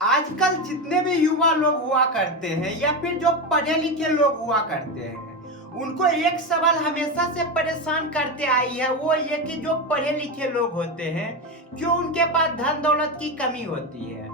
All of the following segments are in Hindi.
आजकल जितने भी युवा लोग हुआ करते हैं या फिर जो पढ़े लिखे लोग हुआ करते हैं, उनको एक सवाल हमेशा से परेशान करते आई है। वो ये कि जो पढ़े लिखे लोग होते हैं, क्यों उनके पास धन दौलत की कमी होती है,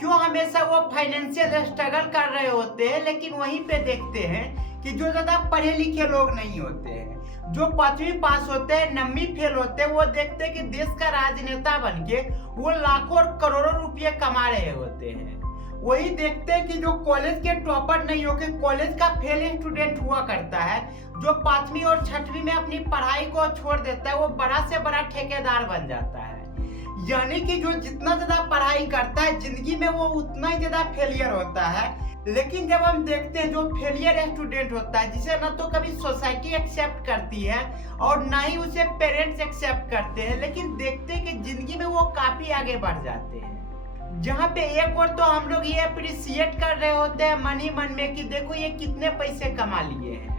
क्यों हमेशा वो फाइनेंशियल स्ट्रगल कर रहे होते हैं। लेकिन वहीं पे देखते हैं कि जो ज्यादा पढ़े लिखे लोग नहीं होते हैं, जो 5वीं पास होते हैं, 9वीं फेल होते हैं, वो देखते हैं कि देश का राजनेता बन के वो लाखों और करोड़ों रुपये कमा रहे होते हैं। वही देखते हैं कि जो कॉलेज के टॉपर नहीं होके कॉलेज का फेल स्टूडेंट हुआ करता है, जो 5वीं और 6वीं में अपनी पढ़ाई को छोड़ देता है, वो बड़ा से बड़ा ठेकेदार बन जाता है। यानी कि जो जितना ज्यादा पढ़ाई करता है जिंदगी में, वो उतना ही ज्यादा फेलियर होता है। लेकिन जब हम देखते हैं जो फेलियर स्टूडेंट होता है, जिसे ना तो कभी सोसाइटी एक्सेप्ट करती है और ना ही उसे पेरेंट्स एक्सेप्ट करते हैं, लेकिन देखते हैं कि जिंदगी में वो काफी आगे बढ़ जाते हैं। जहाँ पे एक और तो हम लोग ये अप्रिशिएट कर रहे होते हैं मन ही मन में कि देखो ये कितने पैसे कमा लिए हैं,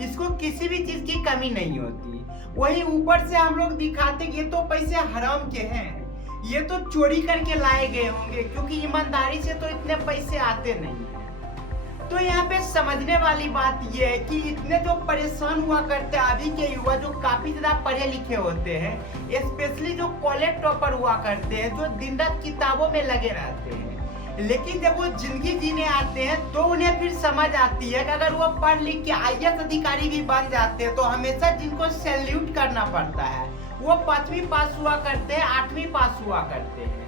इसको किसी भी चीज की कमी नहीं होती। वही ऊपर से हम लोग दिखाते कि ये तो पैसे हराम के हैं, ये तो चोरी करके लाए गए होंगे, क्योंकि ईमानदारी से तो इतने पैसे आते नहीं हैं। तो यहाँ पे समझने वाली बात ये है कि इतने जो परेशान हुआ करते हैं अभी के युवा, जो काफी ज्यादा पढ़े लिखे होते हैं, स्पेशली जो कॉलेज टॉपर हुआ करते हैं, जो दिन रात किताबों में लगे रहते हैं, लेकिन जब वो जिंदगी जीने आते हैं तो उन्हें फिर समझ आती है कि अगर वो पढ़ लिख के आईएएस अधिकारी भी बन जाते हैं तो हमेशा जिनको सैल्यूट करना पड़ता है वो 5वीं पास हुआ करते हैं, 8वीं पास हुआ करते हैं।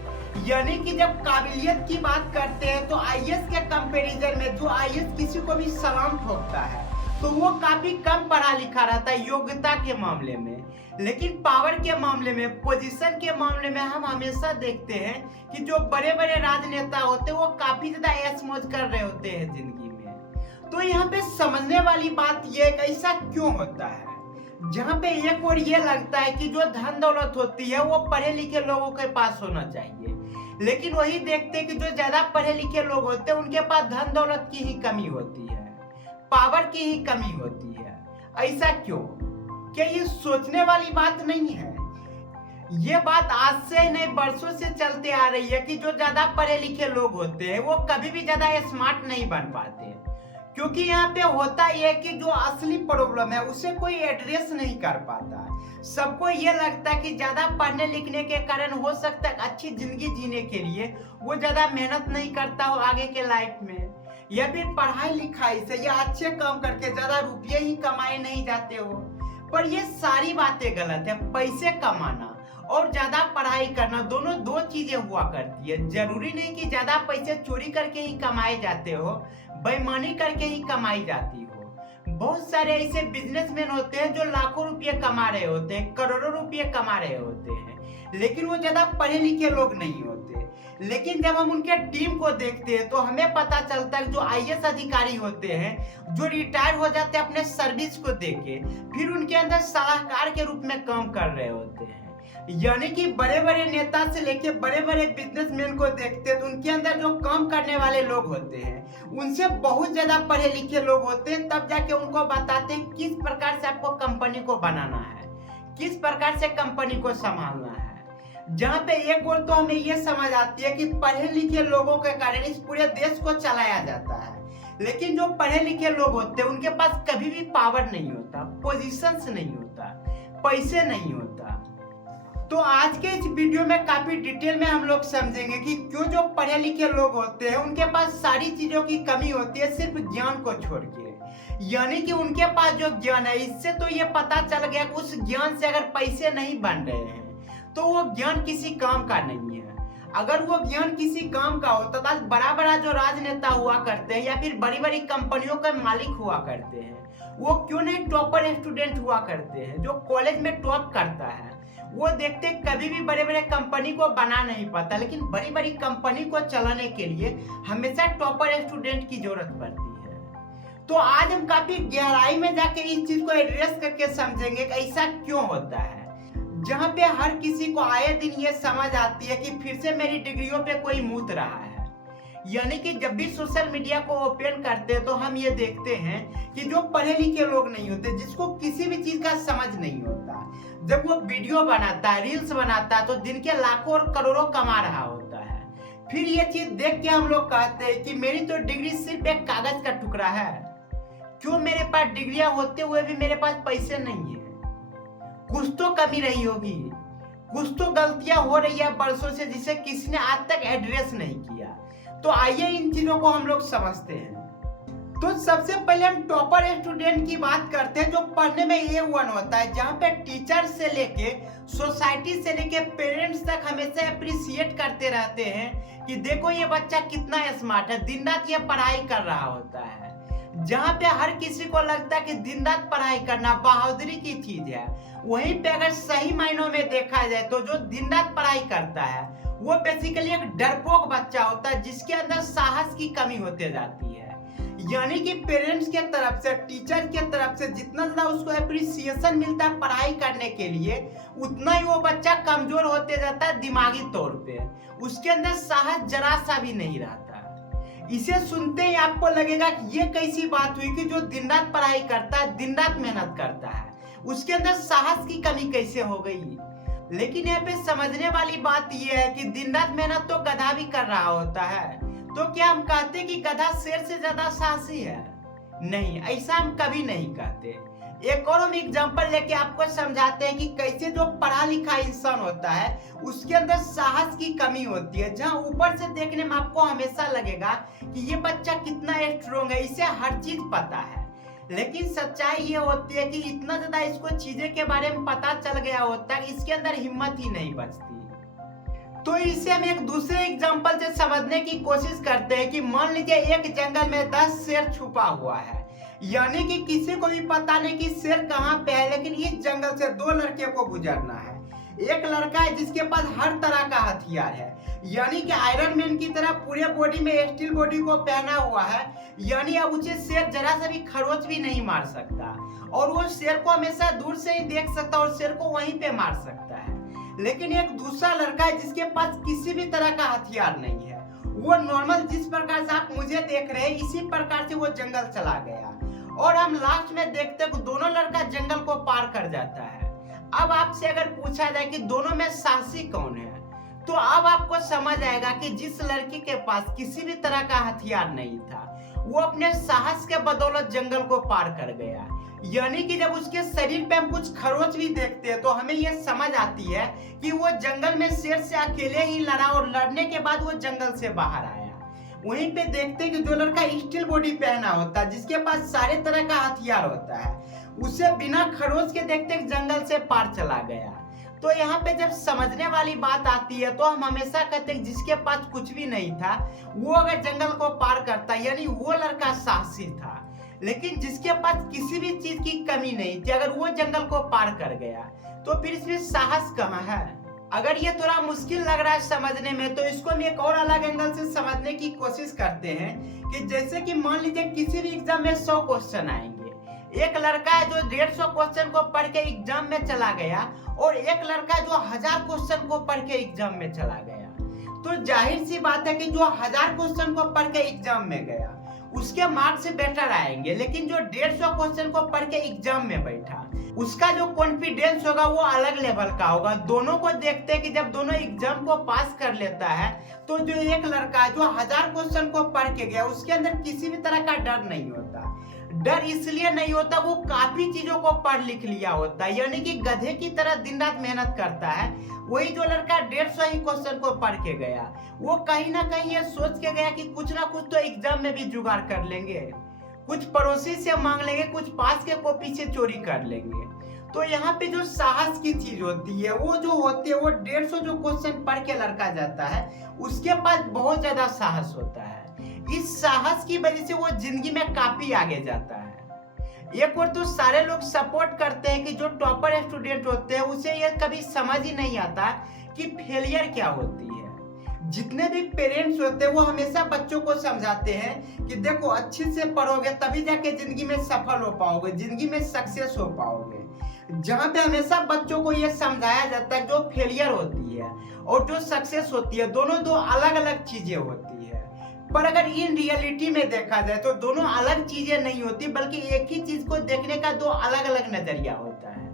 यानी कि जब काबिलियत की बात करते हैं तो आईएएस के कंपैरिजन में जो आईएएस किसी को भी सलाम ठोकता है तो वो काफी कम पढ़ा लिखा रहता है योग्यता के मामले में। लेकिन पावर के मामले में, पोजीशन के मामले में हम हमेशा देखते हैं कि जो बड़े बड़े राजनेता होते हैं वो काफी ज्यादा ऐश मौज कर रहे होते हैं जिंदगी में। तो यहाँ पे समझने वाली बात यह है कि ऐसा क्यों होता है। जहाँ पे एक और ये लगता है कि जो धन दौलत होती है वो पढ़े लिखे लोगों के पास होना चाहिए, लेकिन वही देखते हैं कि जो ज्यादा पढ़े लिखे लोग होते हैं उनके पास धन दौलत की ही कमी होती है, पावर की ही कमी होती है। ऐसा क्यों? क्या ये सोचने वाली बात नहीं है? ये बात आज से नहीं बरसों से चलते आ रही है कि जो ज्यादा पढ़े लिखे लोग होते हैं वो कभी भी ज्यादा स्मार्ट नहीं बन पाते, क्योंकि यहाँ पे होता यह है कि जो असली प्रॉब्लम है उसे कोई एड्रेस नहीं कर पाता। सबको ये लगता है कि ज्यादा पढ़ने लिखने के कारण हो सकता है अच्छी जिंदगी जीने के लिए वो ज्यादा मेहनत नहीं करता हो आगे के लाइफ में, या फिर पढ़ाई लिखाई से या अच्छे काम करके ज्यादा रुपये ही कमाए नहीं जाते हो। पर ये सारी बातें गलत है। पैसे कमाना और ज्यादा पढ़ाई करना दोनों दो चीजें हुआ करती है। जरूरी नहीं कि ज्यादा पैसे चोरी करके ही कमाए जाते हो, बेईमानी करके ही कमाई जाती हो। बहुत सारे ऐसे बिजनेसमैन होते हैं जो लाखों रुपये कमा रहे होते हैं, करोड़ों रुपये कमा रहे होते हैं, लेकिन वो ज्यादा पढ़े लिखे लोग नहीं होते। लेकिन जब हम उनके टीम को देखते हैं तो हमें पता चलता है जो आईएएस अधिकारी होते हैं, जो रिटायर हो जाते हैं अपने सर्विस को देके, फिर उनके अंदर सलाहकार के रूप में काम कर रहे होते हैं। यानी कि बड़े बड़े नेता से लेके बड़े बड़े बिजनेसमैन को देखते हैं तो उनके अंदर जो काम करने वाले लोग होते हैं उनसे बहुत ज्यादा पढ़े लिखे लोग होते हैं। तब जाके उनको बताते हैं किस प्रकार से आपको कंपनी को बनाना है, किस प्रकार से कंपनी को संभालना है। जहाँ पे एक और तो हमें ये समझ आती है कि पढ़े लिखे लोगों के कारण इस पूरे देश को चलाया जाता है, लेकिन जो पढ़े लिखे लोग होते हैं उनके पास कभी भी पावर नहीं होता, पोजीशंस नहीं होता, पैसे नहीं होता। तो आज के इस वीडियो में काफी डिटेल में हम लोग समझेंगे कि क्यों जो पढ़े लिखे लोग होते हैं उनके पास सारी चीजों की कमी होती है सिर्फ ज्ञान को छोड़ के। यानी कि उनके पास जो ज्ञान है, इससे तो ये पता चल गया कि उस ज्ञान से अगर पैसे नहीं बन रहे हैं तो वो ज्ञान किसी काम का नहीं है। अगर वो ज्ञान किसी काम का होता तो बड़ा बड़ा जो राजनेता हुआ करते हैं या फिर बड़ी बड़ी कंपनियों के मालिक हुआ करते हैं, वो क्यों नहीं टॉपर स्टूडेंट हुआ करते हैं जो कॉलेज में टॉप करता है। वो देखते कभी भी बड़े बड़े कंपनी को बना नहीं पाता, लेकिन बड़ी बड़ी कंपनी को चलाने के लिए हमेशा टॉपर स्टूडेंट की जरूरत पड़ती है। तो आज हम काफी गहराई में जाके इस चीज को एड्रेस करके समझेंगे कि ऐसा क्यों होता है, जहाँ पे हर किसी को आए दिन ये समझ आती है कि फिर से मेरी डिग्रियों पे कोई मूत रहा है। यानी कि जब भी सोशल मीडिया को ओपन करते हैं तो हम ये देखते हैं कि जो पढ़े लिखे लोग नहीं होते, जिसको किसी भी चीज का समझ नहीं होता, जब वो वीडियो बनाता है, रील्स बनाता है तो दिन के लाखों और करोड़ों कमा रहा होता है। फिर ये चीज देख के हम लोग कहते हैं कि मेरी तो डिग्री सिर्फ एक कागज का टुकड़ा है। क्यों मेरे पास डिग्रियां होते हुए भी मेरे पास पैसे नहीं है? कुछ तो कमी रही होगी, कुछ तो गलतियां हो रही है बरसों से जिसे किसी ने आज तक एड्रेस नहीं किया। तो आइए इन चीजों को हम लोग समझते हैं। तो सबसे पहले हम टॉपर स्टूडेंट की बात करते हैं जो पढ़ने में A1 होता है, जहाँ पे टीचर से लेके सोसाइटी से लेके पेरेंट्स तक हमेशा अप्रिशिएट करते रहते हैं कि देखो ये बच्चा कितना स्मार्ट है, दिन रात ये पढ़ाई कर रहा होता है। जहाँ पे हर किसी को लगता है कि दिन रात पढ़ाई करना बहादुरी की चीज है, वहीं पे अगर सही मायनों में देखा जाए तो जो दिन रात पढ़ाई करता है वो बेसिकली एक डरपोक बच्चा होता है जिसके अंदर साहस की कमी होते जाती है। यानी कि पेरेंट्स के तरफ से, टीचर के तरफ से जितना ज्यादा उसको अप्रिसिएशन मिलता है पढ़ाई करने के लिए, उतना ही वो बच्चा कमजोर होते जाता है दिमागी तौर पे। उसके अंदर साहस जरा सा भी नहीं रहता। इसे सुनते ही आपको लगेगा कि ये कैसी बात हुई कि जो दिन रात पढ़ाई करता है, दिन रात मेहनत करता है, उसके अंदर साहस की कमी कैसे हो गई। लेकिन यहाँ पे समझने वाली बात यह है कि दिन रात मेहनत तो गधा भी कर रहा होता है। तो क्या हम कहते कि गधा शेर से ज्यादा साहसी है? नहीं, ऐसा हम कभी नहीं कहते। एक और हम एग्जांपल लेके आपको समझाते हैं कि कैसे जो पढ़ा लिखा इंसान होता है उसके अंदर साहस की कमी होती है। जहां ऊपर से देखने में आपको हमेशा लगेगा कि ये बच्चा कितना स्ट्रोंग है, इसे हर चीज पता है, लेकिन सच्चाई ये होती है कि इतना ज्यादा इसको चीजें के बारे में पता चल गया होता है कि इसके अंदर हिम्मत ही नहीं बचती। तो इसे हम एक दूसरे एग्जांपल से समझने की कोशिश करते हैं कि मान लीजिए एक जंगल में 10 शेर छुपा हुआ है, यानी कि किसी को भी पता नहीं कि शेर कहाँ पे है, लेकिन इस जंगल से 2 लड़के को गुजरना है। एक लड़का है जिसके पास हर तरह का हथियार है, यानी कि आयरन मैन की तरह पूरे बॉडी में स्टील बॉडी को पहना हुआ है, यानी अब उसे शेर जरा सा भी खरोच भी नहीं मार सकता, और वो शेर को हमेशा दूर से ही देख सकता और शेर को वहीं पे मार सकता है। लेकिन एक दूसरा लड़का है जिसके पास किसी भी तरह का हथियार नहीं है, वो नॉर्मल जिस प्रकार से आप मुझे देख रहे हैं इसी प्रकार से वो जंगल चला गया, और हम लास्ट में देखते हैं दोनों लड़का जंगल को पार कर जाता है। अब आपसे अगर पूछा जाए कि दोनों में साहसी कौन है, तो अब आपको समझ आएगा कि जिस लड़की के पास किसी भी तरह का हथियार नहीं था वो अपने साहस के बदौलत जंगल को पार कर गया। यानी कि जब उसके शरीर पे हम कुछ खरोच भी देखते हैं तो हमें यह समझ आती है कि वो जंगल में शेर से अकेले ही लड़ा और लड़ने के बाद वो जंगल से बाहर आया। वहीं पे देखते हैं कि जो लड़का स्टील बॉडी पहना होता है, जिसके पास सारे तरह का हथियार होता है, उसे बिना खरोच के देखते जंगल से पार चला गया। तो यहाँ पे जब समझने वाली बात आती है तो हम हमेशा कहते हैं जिसके पास कुछ भी नहीं था वो अगर जंगल को पार करता यानी वो लड़का साहसी था। लेकिन जिसके पास किसी भी चीज की कमी नहीं थी, अगर वो जंगल को पार कर गया तो फिर इसमें साहस कहाँ है? अगर ये थोड़ा मुश्किल लग रहा है समझने में तो इसको हम एक और अलग एंगल से समझने की कोशिश करते हैं कि जैसे कि मान लीजिए किसी भी एग्जाम में 100 क्वेश्चन आएंगे, एक लड़का है जो 150 क्वेश्चन को पढ़ के एग्जाम में चला गया और एक लड़का है जो 1000 क्वेश्चन को पढ़ के एग्जाम में चला गया। तो जाहिर सी बात है कि जो 1000 क्वेश्चन को पढ़ के एग्जाम में गया उसके मार्क्स बेटर आएंगे, लेकिन जो 150 क्वेश्चन को पढ़ के एग्जाम में बैठा उसका जो कॉन्फिडेंस होगा वो अलग लेवल का होगा। दोनों को देखते हैं कि जब दोनों एग्जाम को पास कर लेता है तो जो एक लड़का है जो 1000 क्वेश्चन को पढ़ के गया उसके अंदर किसी भी तरह का डर नहीं होता। डर इसलिए नहीं होता, वो काफी चीजों को पढ़ लिख लिया होता है, यानी कि गधे की तरह दिन रात मेहनत करता है। वही जो लड़का 150 ही क्वेश्चन को पढ़ के गया वो कहीं ना कहीं ये सोच के गया कि कुछ ना कुछ तो एग्जाम में भी जुगाड़ कर लेंगे, कुछ पड़ोसी से मांग लेंगे, कुछ पास के कॉपी से चोरी कर लेंगे। तो यहाँ पे जो साहस की चीज होती है वो जो होती है वो 150 जो क्वेश्चन पढ़ के लड़का जाता है उसके पास बहुत ज्यादा साहस होता है। इस साहस की वजह से वो जिंदगी में काफी आगे जाता है। एक और तो सारे लोग सपोर्ट करते हैं कि जो टॉपर स्टूडेंट होते हैं उसे ये कभी समझ ही नहीं आता कि फेलियर क्या होती है। जितने भी पेरेंट्स होते हैं वो हमेशा बच्चों को समझाते हैं कि देखो अच्छे से पढ़ोगे तभी जाके जिंदगी में सफल हो पाओगे, जिंदगी में सक्सेस हो पाओगे। जहाँ पे हमेशा बच्चों को ये समझाया जाता है जो फेलियर होती है और जो सक्सेस होती है दोनों दो अलग अलग चीजें होती है। पर अगर इन रियलिटी में देखा जाए तो दोनों अलग चीजें नहीं होती, बल्कि एक ही चीज को देखने का दो अलग अलग नजरिया होता है।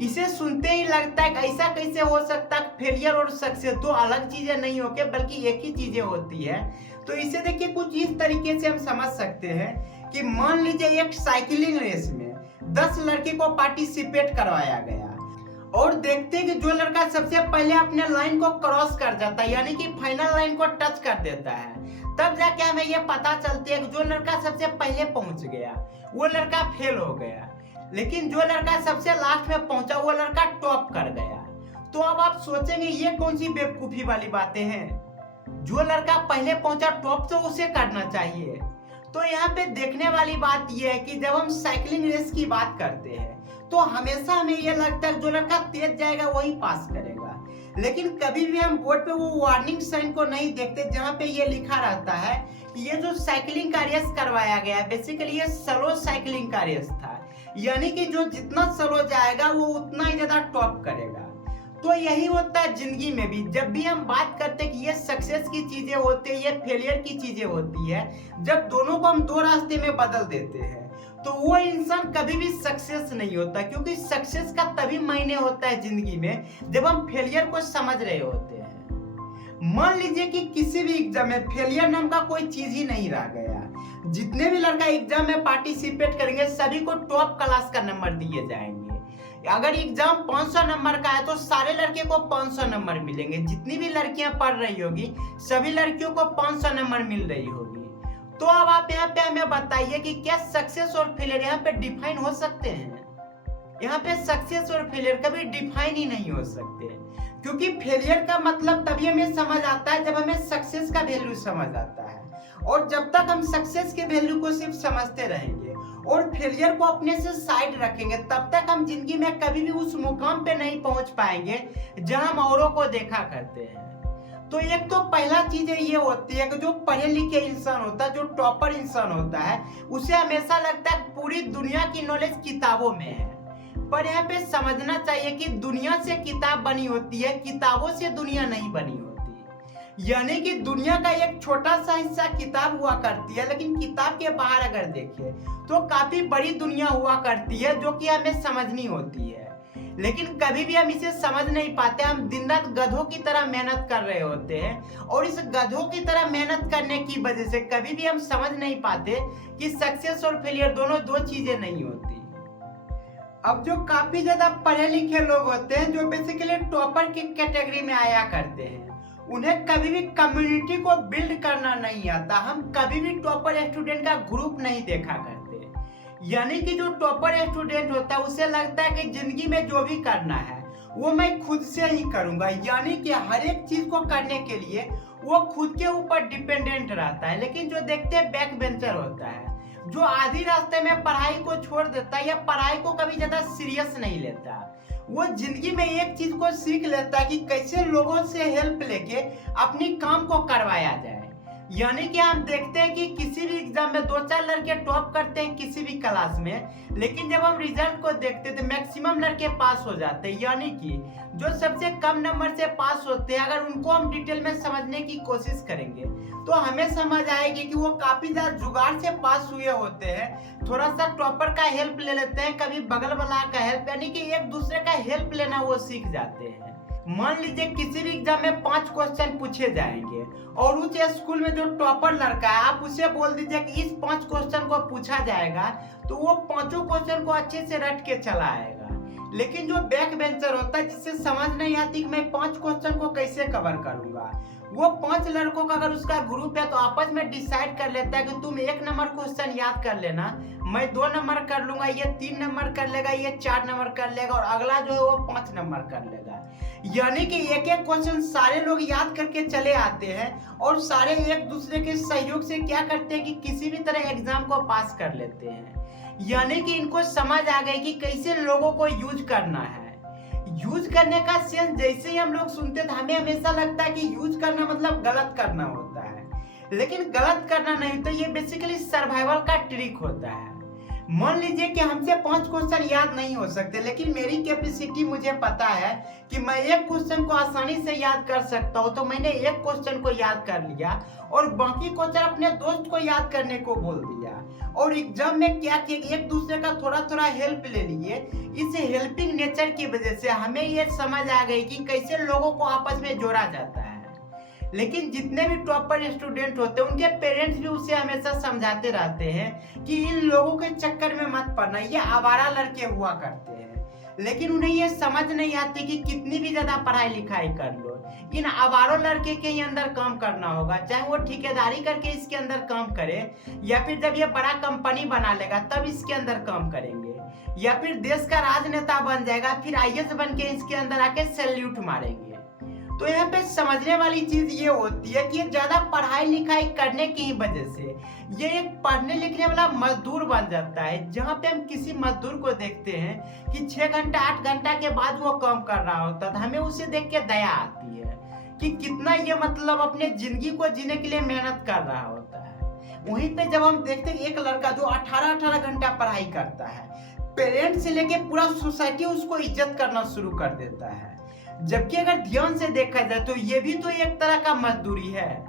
इसे सुनते ही लगता है कि ऐसा कैसे हो सकता है, फेलियर और सक्सेस दो अलग चीजें नहीं होके बल्कि एक ही चीजें होती है। तो इसे देखिए कुछ इस तरीके से हम समझ सकते हैं कि मान लीजिए एक साइकिलिंग रेस में 10 लड़के को पार्टिसिपेट करवाया गया और देखते हैं कि जो लड़का सबसे पहले अपने लाइन को क्रॉस कर जाता है, यानी कि फाइनल लाइन को टच कर देता है, तब जाके हमें ये पता चलती है कि जो लड़का सबसे पहले पहुंच गया वो लड़का फेल हो गया, लेकिन जो लड़का सबसे लास्ट में पहुंचा वो लड़का टॉप कर गया। तो अब आप सोचेंगे ये कौन सी बेवकूफी वाली बातें हैं, जो लड़का पहले पहुंचा टॉप तो उसे करना चाहिए। तो यहाँ पे देखने वाली बात यह है कि जब हम साइकिलिंग रेस की बात करते हैं तो हमेशा हमें यह लगता है जो लड़का तेज जाएगा वही पास करेगा, लेकिन कभी भी हम बोर्ड पे वो वार्निंग साइन को नहीं देखते जहाँ पे ये लिखा रहता है कि ये जो साइकिलिंग का रेस करवाया गया है बेसिकली ये स्लो साइकिलिंग का रेस था, यानी कि जो जितना स्लो जाएगा वो उतना ही ज्यादा टॉप करेगा। तो यही होता है जिंदगी में भी, जब भी हम बात करते हैं कि ये सक्सेस की चीजें होती है ये फेलियर की चीजें होती है, जब दोनों को हम दो रास्ते में बदल देते हैं तो वो इंसान कभी भी सक्सेस नहीं होता, क्योंकि सक्सेस का तभी मायने होता है जिंदगी में जब हम फेलियर को समझ रहे होते हैं। मान लीजिए कि किसी भी एग्जाम में फेलियर नाम का कोई चीज ही नहीं रह गया, जितने भी लड़का एग्जाम में पार्टिसिपेट करेंगे सभी को टॉप क्लास का नंबर दिए जाएंगे। अगर एग्जाम 500 नंबर का है तो सारे लड़के को 500 नंबर मिलेंगे, जितनी भी लड़कियां पढ़ रही होगी सभी लड़कियों को 500 नंबर मिल रही होगी। तो अब आप यहाँ पे हमें बताइए कि क्या सक्सेस और फेलियर यहाँ पे डिफाइन हो सकते हैं? यहाँ पे सक्सेस और फेलियर कभी डिफाइन ही नहीं हो सकते, क्योंकि फेलियर का मतलब तभी हमें समझ आता है जब हमें सक्सेस का वैल्यू समझ आता है, और जब तक हम सक्सेस के वैल्यू को सिर्फ समझते रहेंगे और फेलियर को अपने से साइड रखेंगे तब तक हम जिंदगी में कभी भी उस मुकाम पे नहीं पहुंच पाएंगे जहां हम औरों को देखा करते हैं। तो एक तो पहला चीज ये होती है कि जो पढ़े लिखे इंसान होता है, जो टॉपर इंसान होता है, उसे हमेशा लगता है पूरी दुनिया की नॉलेज किताबों में है, पर यहाँ पे समझना चाहिए कि दुनिया से किताब बनी होती है, किताबों से दुनिया नहीं बनी होती। यानी कि दुनिया का एक छोटा सा हिस्सा किताब हुआ करती है, लेकिन किताब के बाहर अगर देखें तो काफी बड़ी दुनिया हुआ करती है जो कि हमें समझनी होती है, लेकिन कभी भी हम इसे समझ नहीं पाते। हम दिन रात गधों की तरह मेहनत कर रहे होते हैं और इस गधों की तरह मेहनत करने की वजह से कभी भी हम समझ नहीं पाते कि सक्सेस और फेलियर दोनों दो चीजें नहीं होती। अब जो काफी ज्यादा पढ़े लिखे लोग होते हैं जो बेसिकली टॉपर की कैटेगरी में आया करते हैं, उन्हें कभी भी कम्युनिटी को बिल्ड करना नहीं आता। हम कभी भी टॉपर स्टूडेंट का ग्रुप नहीं देखा करते, यानी कि जो टॉपर स्टूडेंट होता है उसे लगता है कि जिंदगी में जो भी करना है वो मैं खुद से ही करूंगा, यानी कि हर एक चीज को करने के लिए वो खुद के ऊपर डिपेंडेंट रहता है। लेकिन जो देखते हैं बैक बेंचर होता है, जो आधी रास्ते में पढ़ाई को छोड़ देता है या पढ़ाई को कभी ज्यादा सीरियस नहीं लेता, वो जिंदगी में एक चीज को सीख लेता है कि कैसे लोगों से हेल्प लेके अपनी काम को करवाया जाए। यानी कि हम देखते हैं कि किसी भी एग्जाम में 2-4 लड़के टॉप करते हैं किसी भी क्लास में, लेकिन जब हम रिजल्ट को देखते हैं तो मैक्सिमम लड़के पास हो जाते हैं। यानी कि जो सबसे कम नंबर से पास होते हैं अगर उनको हम डिटेल में समझने की कोशिश करेंगे तो हमें समझ आएगी कि वो काफी ज्यादा जुगाड़ से पास हुए होते हैं। थोड़ा सा टॉपर का हेल्प ले लेते हैं, कभी बगल वाला का हेल्प, यानी कि एक दूसरे का हेल्प लेना वो सीख जाते हैं। मान लीजिए किसी भी एग्जाम में 5 क्वेश्चन पूछे जाएंगे और उस स्कूल में जो टॉपर लड़का है आप उसे बोल दीजिए कि इस 5 क्वेश्चन को पूछा जाएगा तो वो 5 क्वेश्चन को अच्छे से रट के चला आएगा। लेकिन जो बैक बेंचर होता है जिससे समझ नहीं आती कि मैं 5 क्वेश्चन को कैसे कवर करूंगा, वो 5 लड़कों का अगर उसका ग्रुप है तो आपस में डिसाइड कर लेता है कि तुम 1 नंबर क्वेश्चन याद कर लेना, मैं 2 नंबर कर लूंगा, ये 3 नंबर कर लेगा, ये 4 नंबर कर लेगा और अगला जो है वो 5 नंबर कर लेगा। यानी कि एक एक क्वेश्चन सारे लोग याद करके चले आते हैं और सारे एक दूसरे के सहयोग से क्या करते हैं कि किसी भी तरह एग्जाम को पास कर लेते हैं। यानी कि इनको समझ आ गई कि कैसे लोगों को यूज करना है। यूज करने का सेंस जैसे ही हम लोग सुनते हैं तो हमें हमेशा लगता है कि यूज करना मतलब गलत करना होता है, लेकिन गलत करना नहीं, तो ये बेसिकली सर्वाइवल का ट्रिक होता है। मान लीजिए कि हमसे 5 क्वेश्चन याद नहीं हो सकते, लेकिन मेरी कैपेसिटी मुझे पता है कि मैं एक क्वेश्चन को आसानी से याद कर सकता हूँ, तो मैंने एक क्वेश्चन को याद कर लिया और बाकी क्वेश्चन अपने दोस्त को याद करने को बोल दिया। और एग्जाम में क्या किया, एक दूसरे का थोड़ा थोड़ा हेल्प ले लिए। इस हेल्पिंग नेचर की वजह से हमें ये समझ आ गई कि कैसे लोगों को आपस में जोड़ा जाता है। लेकिन जितने भी टॉपर स्टूडेंट होते हैं उनके पेरेंट्स भी उसे हमेशा समझाते रहते हैं कि इन लोगों के चक्कर में मत पड़ना, ये आवारा लड़के हुआ करते हैं। लेकिन उन्हें ये समझ नहीं आती कि कितनी भी ज्यादा पढ़ाई लिखाई कर लो, इन आवारों लड़के के ही अंदर काम करना होगा। चाहे वो ठेकेदारी करके इसके अंदर काम करे, या फिर जब ये बड़ा कंपनी बना लेगा तब इसके अंदर काम करेंगे, या फिर देश का राजनेता बन जाएगा फिर आईएएस बन के इसके अंदर आके सैल्यूट मारेंगे। तो यहाँ पे समझने वाली चीज ये होती है कि ज्यादा पढ़ाई लिखाई करने की ही वजह से ये एक पढ़ने लिखने वाला मजदूर बन जाता है। जहाँ पे हम किसी मजदूर को देखते हैं कि 6 घंटा 8 घंटा के बाद वो काम कर रहा होता है, हमें उसे देख के दया आती है कि कितना ये मतलब अपने जिंदगी को जीने के लिए मेहनत कर रहा होता है। वहीं पे जब हम देखते हैं एक लड़का जो 18-18 घंटा पढ़ाई करता है, पेरेंट्स से लेके पूरा सोसाइटी उसको इज्जत करना शुरू कर देता है। जबकि अगर ध्यान से देखा जाए तो ये भी तो एक तरह का मजदूरी है,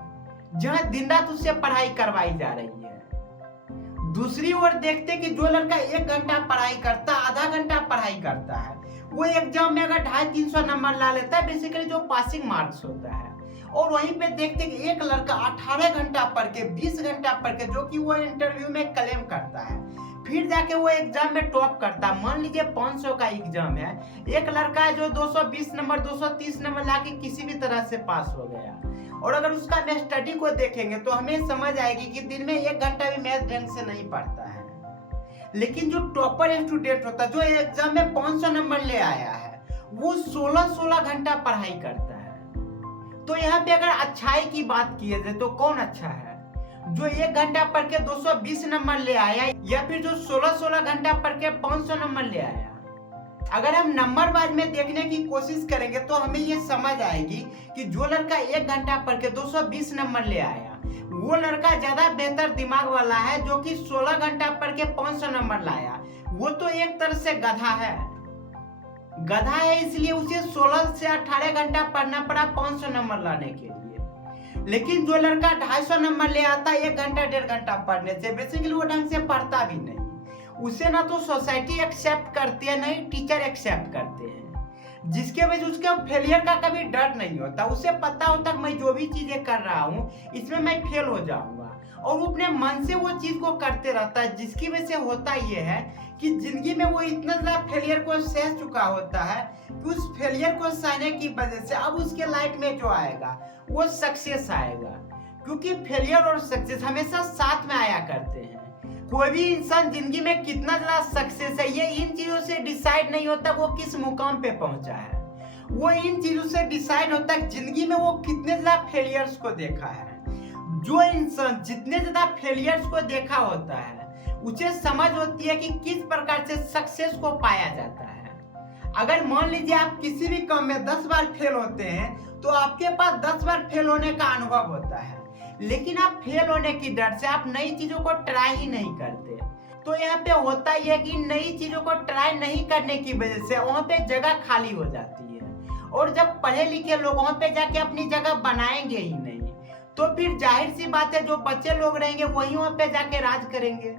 जहां दिन रात उससे पढ़ाई करवाई जा रही है। दूसरी ओर देखते कि जो लड़का 1 घंटा पढ़ाई करता, आधा घंटा पढ़ाई करता है, वो एग्जाम में अगर 250-300 नंबर ला लेता है, बेसिकली जो पासिंग मार्क्स होता है। और वहीं पे देखते कि एक लड़का 18 घंटा पढ़ के 20 घंटा पढ़ के, जो कि वो इंटरव्यू में क्लेम करता है, फिर जाके वो एग्जाम में टॉप करता है। मान लीजिए 500 का एग्जाम है, एक लड़का है जो 220 नंबर 230 नंबर लाके किसी भी तरह से पास हो गया। और अगर उसका मैथ स्टडी को देखेंगे तो हमें समझ आएगी कि दिन में 1 घंटा भी मैथ ढंग से नहीं पढ़ता है। लेकिन जो टॉपर स्टूडेंट होता है, जो एग्जाम में 500 नंबर ले आया है, वो 16-16 घंटा पढ़ाई करता है। तो यहाँ पे अगर अच्छाई की बात की जाए तो कौन अच्छा है, जो 1 घंटा पढ़ के 220 नंबर ले आया, या फिर जो 16-16 घंटा पढ़ के 500 नंबर ले आया? अगर हम नंबर वाइज में देखने की कोशिश करेंगे तो हमें ये समझ आएगी कि जो लड़का 1 घंटा पढ़ के 220 नंबर ले आया, वो लड़का ज्यादा बेहतर दिमाग वाला है जो कि 16 घंटा पढ़ के 500 नंबर लाया। वो तो एक तरह से गधा है। गधा है इसलिए उसे 16 से 18 घंटा पढ़ना पड़ा 500 नंबर लाने के लिए। लेकिन जो लड़का 250 नंबर ले आता है 1 घंटा 1.5 घंटा पढ़ने से, बेसिकली वो ढंग से पढ़ता भी नहीं। उसे ना तो सोसाइटी एक्सेप्ट करती है, ना ही टीचर एक्सेप्ट करते हैं, जिसके वजह से उसके फेलियर का कभी डर नहीं होता। उसे पता होता कि मैं जो भी चीजें कर रहा हूँ इसमें मैं फेल हो जाऊंगा, और वो अपने मन से वो चीज को करते रहता है। जिसकी वजह से होता ये है कि जिंदगी में वो इतना ज्यादा फेलियर को सह चुका होता है कि उस फेलियर को सहने की वजह से अब उसके लाइफ में जो आएगा वो सक्सेस आएगा। क्योंकि फेलियर और सक्सेस हमेशा साथ में आया करते हैं। कोई भी इंसान जिंदगी में कितना ज्यादा सक्सेस है, ये इन चीजों से डिसाइड नहीं होता वो किस मुकाम पे पहुंचा है। वो इन चीजों से डिसाइड होता है जिंदगी में वो कितने ज्यादा फेलियर्स को देखा है। जो इंसान जितने ज्यादा फेलियर्स को देखा होता है, उसे समझ होती है कि किस प्रकार से सक्सेस को पाया जाता है। अगर मान लीजिए आप किसी भी काम में 10 बार फेल होते हैं तो आपके पास 10 बार फेल होने का अनुभव होता है, लेकिन आप फेल होने की डर से आप नई चीजों को ट्राई ही नहीं करते। तो यहाँ पे होता यह है कि नई चीजों को ट्राई नहीं करने की वजह से वहाँ पे जगह खाली हो जाती है, और जब पढ़े लिखे लोग वहाँ पे जाके अपनी जगह बनाएंगे ही नहीं, तो फिर जाहिर सी बात है जो बच्चे लोग रहेंगे वही वहाँ पे जाके राज करेंगे।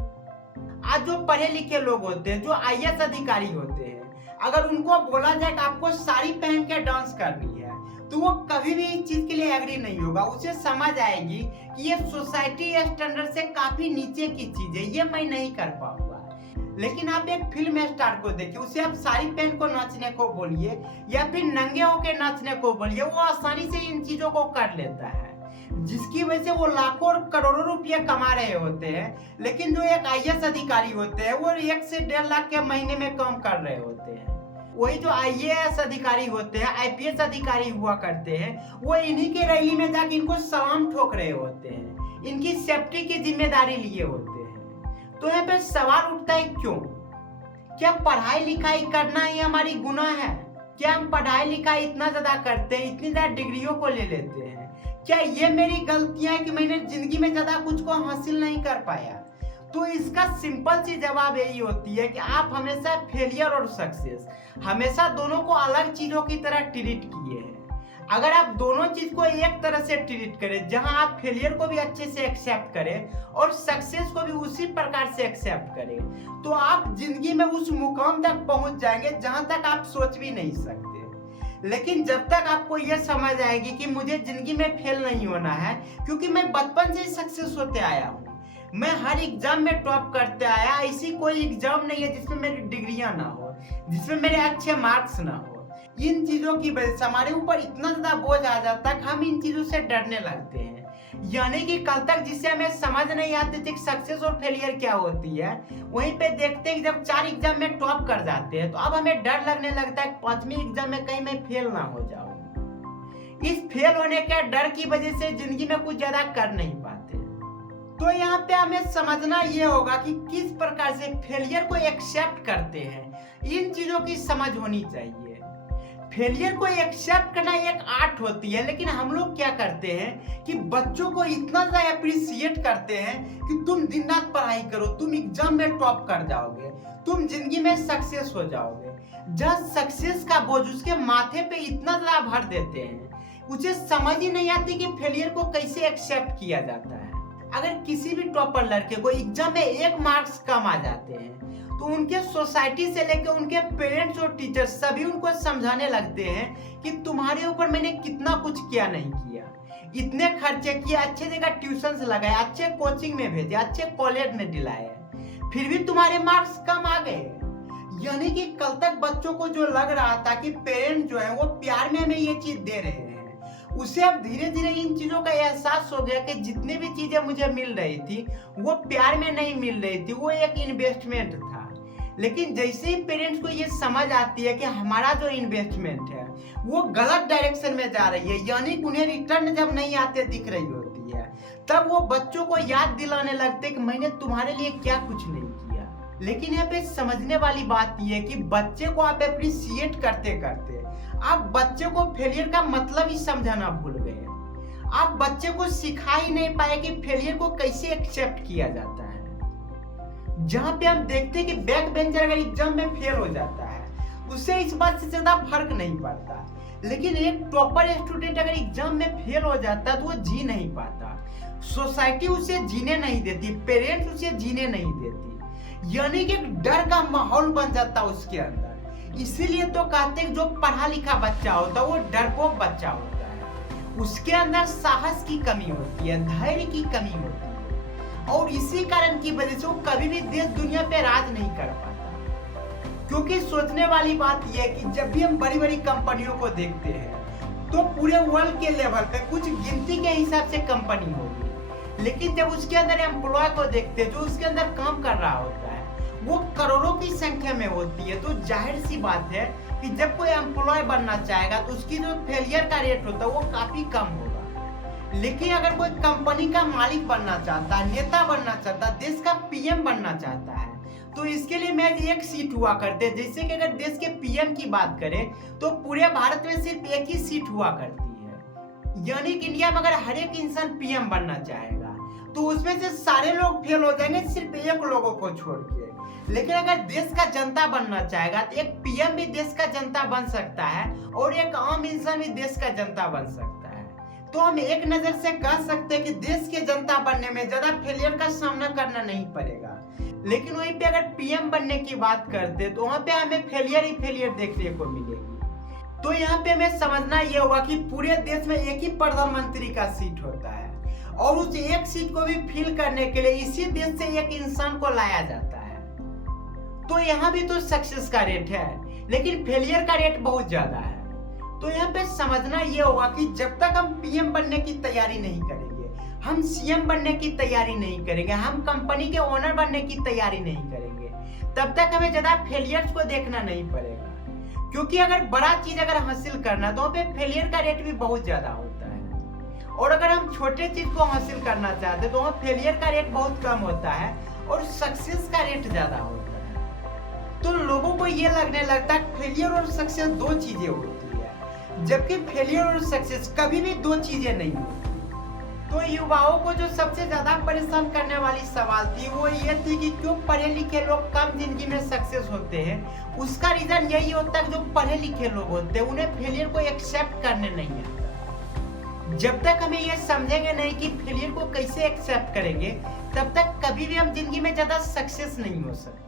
आज जो पढ़े लिखे लोग होते हैं, जो आईएएस अधिकारी होते हैं, अगर उनको बोला जाए कि आपको साड़ी पहन के डांस करनी है, तो वो कभी भी इस चीज के लिए एग्री नहीं होगा। उसे समझ आएगी कि ये सोसाइटी स्टैंडर्ड से काफी नीचे की चीज है, ये मैं नहीं कर पाऊंगा। लेकिन आप एक फिल्म स्टार को देखिए, उसे आप साड़ी पहन को नाचने को बोलिए या फिर नंगे होके नाचने को बोलिए, वो आसानी से इन चीजों को कर लेता है, जिसकी वजह से वो लाखों और करोड़ों रुपये कमा रहे होते हैं। लेकिन जो एक आईएएस अधिकारी होते हैं वो 1 से 1.5 लाख के महीने में काम कर रहे होते हैं। वही जो आईएएस अधिकारी होते हैं, आईपीएस अधिकारी हुआ करते हैं, वो इन्हीं के रैली में जाके इनको सलाम ठोक रहे होते हैं, इनकी सेफ्टी की जिम्मेदारी लिए होते हैं। तो यहाँ पे सवाल उठता है क्यों? क्या पढ़ाई लिखाई करना ही हमारी गुनाह है? क्या हम पढ़ाई लिखाई इतना ज्यादा करते हैं, इतनी ज्यादा डिग्रियों को ले लेते हैं? क्या ये मेरी गलतियां है कि मैंने जिंदगी में ज्यादा कुछ को हासिल नहीं कर पाया? तो इसका सिंपल सी जवाब यही होती है कि आप हमेशा फेलियर और सक्सेस हमेशा दोनों को अलग चीजों की तरह ट्रीट किए हैं। अगर आप दोनों चीज को एक तरह से ट्रीट करें, जहां आप फेलियर को भी अच्छे से एक्सेप्ट करें और सक्सेस को भी उसी प्रकार से एक्सेप्ट करें, तो आप जिंदगी में उस मुकाम तक पहुंच जाएंगे जहां तक आप सोच भी नहीं सकते। लेकिन जब तक आपको यह समझ आएगी कि मुझे जिंदगी में फेल नहीं होना है, क्योंकि मैं बचपन से ही सक्सेस होते आया हूँ, मैं हर एग्जाम में टॉप करते आया, ऐसी कोई एग्जाम नहीं है जिसमें मेरी डिग्रियां ना हो, जिसमें मेरे अच्छे मार्क्स ना हो। इन चीजों की वजह से हमारे ऊपर इतना ज्यादा बोझ आ जाता है कि हम इन चीजों से डरने लगते हैं। यानी कि कल तक जिससे हमें समझ नहीं आती थी कि सक्सेस और फेलियर क्या होती है, वहीं पे देखते हैं कि जब 4 एग्जाम में टॉप कर जाते हैं तो अब हमें डर लगने लगता है 5वीं एग्जाम में कहीं मैं फेल ना हो जाऊं। इस फेल होने के डर की वजह से जिंदगी में कुछ ज्यादा कर नहीं पाते। तो यहाँ पे हमें समझना ये होगा कि किस प्रकार से फेलियर को एक्सेप्ट करते हैं, इन चीजों की समझ होनी चाहिए। फेलियर को एक्सेप्ट करना एक आर्ट होती है, लेकिन हम लोग क्या करते हैं कि बच्चों को इतना ज्यादा अप्रिशिएट करते हैं कि तुम दिन रात पढ़ाई करो, तुम एग्जाम में टॉप कर जाओगे, तुम जिंदगी में सक्सेस हो जाओगे। जब सक्सेस का बोझ उसके माथे पे इतना ज्यादा भर देते हैं, उसे समझ ही नहीं आती कि फेलियर को कैसे एक्सेप्ट किया जाता है। अगर किसी भी टॉपर लड़के को एग्जाम में 1 मार्क्स कम आ जाते हैं तो उनके सोसाइटी से लेकर उनके पेरेंट्स और टीचर्स सभी उनको समझाने लगते हैं कि तुम्हारे ऊपर मैंने कितना कुछ किया नहीं किया, इतने खर्चे किए, अच्छे जगह ट्यूशंस लगाए, अच्छे कोचिंग में भेजे, अच्छे कॉलेज में दिलाए, फिर भी तुम्हारे मार्क्स कम आ गए। यानी कि कल तक बच्चों को जो लग रहा था कि पेरेंट्स जो है वो प्यार में हमें ये चीज दे रहे हैं, उसे अब धीरे धीरे इन चीजों का एहसास हो गया कि जितनी भी चीजें मुझे मिल रही थी वो प्यार में नहीं मिल रही थी, वो एक इन्वेस्टमेंट था। लेकिन जैसे ही पेरेंट्स को ये समझ आती है कि हमारा जो इन्वेस्टमेंट है वो गलत डायरेक्शन में जा रही है, यानी उन्हें रिटर्न जब नहीं आते दिख रही होती है, तब वो बच्चों को याद दिलाने लगते कि मैंने तुम्हारे लिए क्या कुछ नहीं किया। लेकिन यहाँ पे समझने वाली बात यह है कि बच्चे को आप अप्रिशिएट करते करते आप बच्चे को फेलियर का मतलब ही समझाना भूल गए। आप बच्चे को सिखा ही नहीं पाए कि फेलियर को कैसे एक्सेप्ट किया जाता है। जहां पे हम देखते हैं कि बैक बेंचर अगर एग्जाम में फेल हो जाता है उससे इस बात से ज्यादा फर्क नहीं पड़ता, लेकिन एक टॉपर स्टूडेंट अगर एग्जाम में फेल हो जाता है तो वो जी नहीं पाता, सोसाइटी उसे जीने नहीं देती, पेरेंट्स उसे जीने नहीं देती, यानी कि एक डर का माहौल बन जाता है उसके अंदर। इसीलिए तो कहते हैं जो पढ़ा लिखा बच्चा होता है वो डरपोक बच्चा होता है, उसके अंदर साहस की कमी होती है, धैर्य की कमी होती है, और इसी कारण की वजह से वो कभी भी देश दुनिया पे राज नहीं कर पाता। क्योंकि सोचने वाली बात यह है कि जब भी हम बड़ी बड़ी कंपनियों को देखते हैं तो पूरे वर्ल्ड के लेवल पे कुछ गिनती के हिसाब से कंपनी होगी, लेकिन जब उसके अंदर एम्प्लॉय को देखते हैं जो उसके अंदर काम कर रहा होता है वो करोड़ों की संख्या में होती है, तो जाहिर सी बात है कि जब कोई एम्प्लॉय बनना चाहेगा तो उसकी जो फेलियर का रेट होता है वो काफी कम होगा। लेकिन अगर कोई कंपनी का मालिक बनना चाहता है, नेता बनना चाहता है, देश का पीएम बनना चाहता है, तो इसके लिए मैं एक सीट हुआ करते हैं। जैसे कि अगर देश के पीएम की बात करें तो पूरे भारत में सिर्फ एक ही सीट हुआ करती है, यानी कि इंडिया में अगर हर एक इंसान पीएम बनना चाहेगा तो उसमें से सारे लोग फेल हो जाएंगे सिर्फ एक लोगों को छोड़ के। लेकिन अगर देश का जनता बनना चाहेगा तो एक पीएम भी देश का जनता बन सकता है और एक आम इंसान भी देश का जनता बन सकता है। तो हम एक नजर से कह सकते हैं कि देश के जनता बनने में ज्यादा फेलियर का सामना करना नहीं पड़ेगा। लेकिन वहीं पे अगर पीएम बनने की बात करते तो वहां पे हमें फेलियर ही फेलियर देखने को मिलेगी। तो यहाँ पे हमें समझना यह होगा कि पूरे देश में एक ही प्रधानमंत्री का सीट होता है और उस एक सीट को भी फिल करने के लिए इसी देश से एक इंसान को लाया जाता है। तो यहाँ भी तो सक्सेस का रेट है, लेकिन फेलियर का रेट बहुत ज्यादा है। तो यहाँ पे समझना ये होगा कि जब तक हम पीएम बनने की तैयारी नहीं करेंगे, हम सीएम बनने की तैयारी नहीं करेंगे, हम कंपनी के ओनर बनने की तैयारी नहीं करेंगे, तब तक हमें ज्यादा फेलियर्स को देखना नहीं पड़ेगा। क्योंकि अगर बड़ा चीज अगर हासिल करना तो वहाँ पे फेलियर का रेट भी बहुत ज्यादा होता है, और अगर हम छोटे चीज को हासिल करना चाहते तो वहाँ फेलियर का रेट बहुत कम होता है और सक्सेस का रेट ज्यादा होता है। तो लोगों को ये लगने लगता है फेलियर और सक्सेस दो चीजें होती है, जबकि फेलियर और सक्सेस कभी भी दो चीजें नहीं होती। तो युवाओं को जो सबसे ज्यादा परेशान करने वाली सवाल थी वो ये थी कि क्यों पढ़े लिखे लोग कम जिंदगी में सक्सेस होते हैं। उसका रीजन यही होता है कि जो पढ़े लिखे लोग होते हैं उन्हें फेलियर को एक्सेप्ट करने नहीं आता। जब तक हमें ये समझेंगे नहीं कि फेलियर को कैसे एक्सेप्ट करेंगे, तब तक कभी भी हम जिंदगी में ज्यादा सक्सेस नहीं हो सकते।